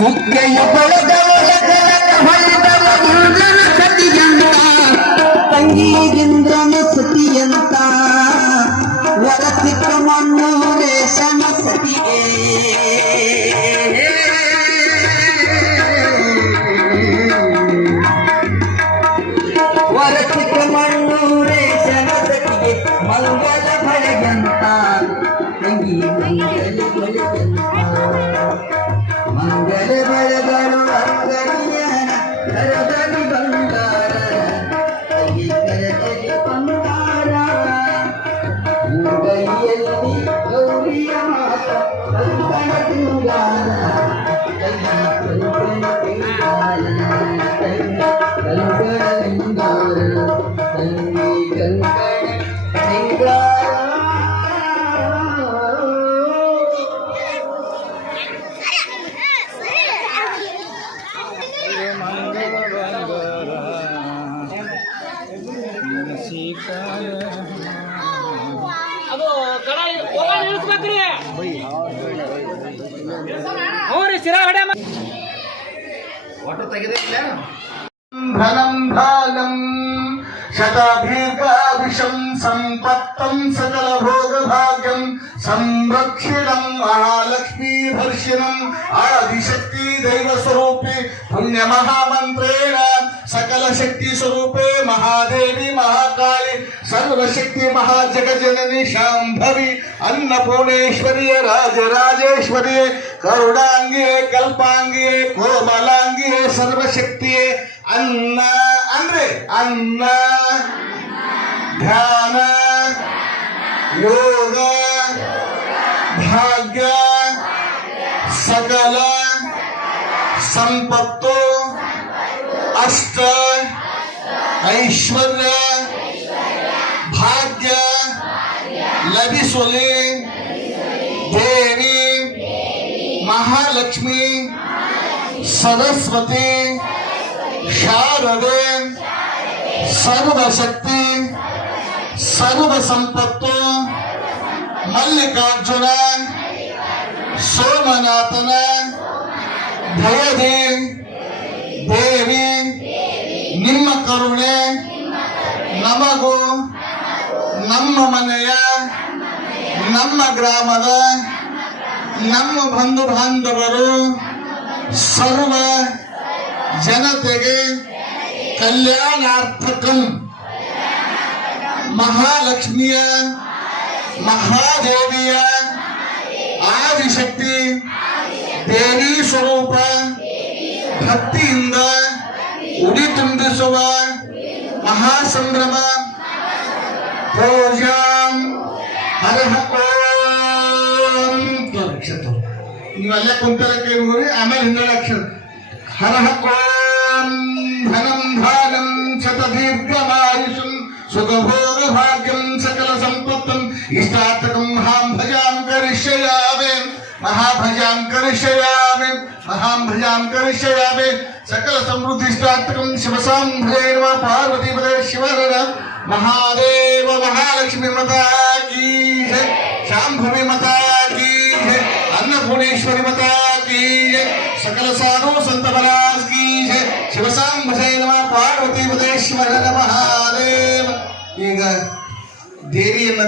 ಕುಕ್ಕೆಯ ಬಳದವರ ಹೊಳೆದವ ದುರ್ಗನ ಸತಿಯಂತ ತಂಗಿಗಿಂದ್ರನ ಸತಿಯಂತ ವರಸಿಕ್ಕ ಮಣ್ಣು ರೇಷನ ಸತಿಯೇ ವರಸಿಕ್ಕ ಮಣ್ಣು ರೇಷನ ಸತಿಗೆ ಮಂಗಲ ಬಳೆಯಂತ ತಂಗಿ ಮಂಗಲ ಬಳೆಯಂತ ಮಂಗಲ ಬಳೆಗಳು ಅಂಗಡಿಯ ಕರದಲ್ಲಿ ಬಂಗಾರ ಕೈ ಕರದಲ್ಲಿ ಬಂಗಾರ ಮುಂಗೈಯಲ್ಲಿ ಗೌರಿಯ ಮಾತ ಕಂಕಣ ತಿಂಗಾರ ಕಂಕಣ ತಿಂಗಾರ ಕಂಕಣ ತಿಂಗಾರ ತಂಗಿ ಕಂಕಣ ತಿಂಗಾರ ಅದು ಕಡಾಯಿ ಇಳಿಸ್ಬೇಕ್ರಿ ಹ್ಞೂ ರೀ ಶಿರಾ ಹೊಡೆ ಒಟ್ಟು ತೆಗೆದಿಲ್ಲ ಧನಂ ಧಾಲಂ ಶತಭೀರ್ಘಾಭಿಷಂ ಸಂಪತ್ತಂ ಸಕಲ ಭೋಗ ಭಾಗ್ಯಂ ಸಂರಕ್ಷಿಣಂ ಮಹಾಲಕ್ಷ್ಮೀ ಭರ್ಷಿಣಂ ಆದಿಶಕ್ತಿ ದೈವ ಸ್ವರೂಪಿ ಪುಣ್ಯ ಮಹಾಮಂತ್ರೇಣ ಸಕಲ ಶಕ್ತಿ ಸ್ವರೂಪೇ ಮಹಾದೇವಿ ಮಹಾಕಾಳಿ ಸರ್ವಶಕ್ತಿ ಮಹಾಜಗಜನನಿ ಶಾಂಭವಿ ಅನ್ನಪೂರ್ಣೇಶ್ವರಿಯ ರಾಜರಾಜೇಶ್ವರಿಯೇ ಕರುಣಾಂಗಿಯೇ ಕಲ್ಪಾಂಗಿಯೇ ಕೋಮಲಾಂಗಿಯೇ ಸರ್ವಶಕ್ತಿಯೇ ಅನ್ನ ಅಂದ್ರೆ ಅನ್ನ ಧ್ಯಾನ ಯೋಗ ಭಾಗ್ಯ ಸಕಲ ಸಂಪತ್ತು ಅಷ್ಟ ಐಶ್ವರ್ಯ ಭಾಗ್ಯ ಲಭಿಸಲಿ ದೇವಿ ಮಹಾಲಕ್ಷ್ಮಿ ಸರಸ್ವತಿ ಶಾರದೆ ಸರ್ವಶಕ್ತಿ ಸರ್ವ ಸಂಪತ್ತು ಮಲ್ಲಿಕಾರ್ಜುನ ಸೋಮನಾಥನ ದಯದೆ ದೇವಿ ನಿಮ್ಮ ಕರುಣೆ ನಮಗೂ ನಮ್ಮ ಮನೆಯ ನಮ್ಮ ಗ್ರಾಮದ ನಮ್ಮ ಬಂಧು ಬಾಂಧವರು ಸರ್ವ ಜನತೆಗೆ ಕಲ್ಯಾಣಾರ್ಥಕಂ ಮಹಾಲಕ್ಷ್ಮಿಯ ಮಹಾದೇವಿಯ ಆದಿಶಕ್ತಿ ದೇವಿ ಸ್ವರೂಪ ಭಕ್ತಿಯಿಂದ ಉಡಿ ತುಂಬಿಸುವ ಮಹಾಸಂಭ್ರಮ ಪೂಜಾಂ ಹರಹ ಓಂ ಅಕ್ಷರ ನೀವೆಲ್ಲ ಕುಂತರಕ್ಕೆ ನೋಡಿ ಆಮೇಲೆ ಹಿಂದೆರಡು ಅಕ್ಷರ ಹರಹ ಓಂ ಧನಂ ಧಾನಂ ಶತದೀರ್ಘಮಾಯುಷಂ ಸುಖಭೋಗ ಭಾಗ್ಯಂ ಸಕಲ ಸಂಪತ್ತಂ ಇಷ್ಟಾರ್ಥಕಂ ಮಹಾಂ ಭಜಾಂ ಕರಿಷ್ಯಾಮಿ ಮಹಾಭಜಾಂ ಕರಿಷ್ಯಾಮಿ ಮಹಾಂ ಭಜಾಂ ಕರಿಷ್ಯಾಮಿ ಸಕಲ ಸಮೃದ್ಧಿಷ್ಟಾರ್ಥಕಂ ಶಿವಸಾಂಭ್ರೇ ನಮಃ ಪಾರ್ವತೀಪದೇ ಶಿವಹರ ಮಹಾದೇವ ಮಹಾಲಕ್ಷ್ಮಿ ಮಾತಾ ಕೀ ಜೈ ಶಾಂಭವಿ ಮಾತಾ ಕೀ ಜೈ ಅನ್ನಪೂರ್ಣೇಶ್ವರಿ ಮಾತಾ ಕೀ ಜೈ सकल साधु संत महाराज की जय शिवसांभजे नमः पार्वती पदे शिवहर महादेव ಈಗ ದೇವಿಯನ್ನ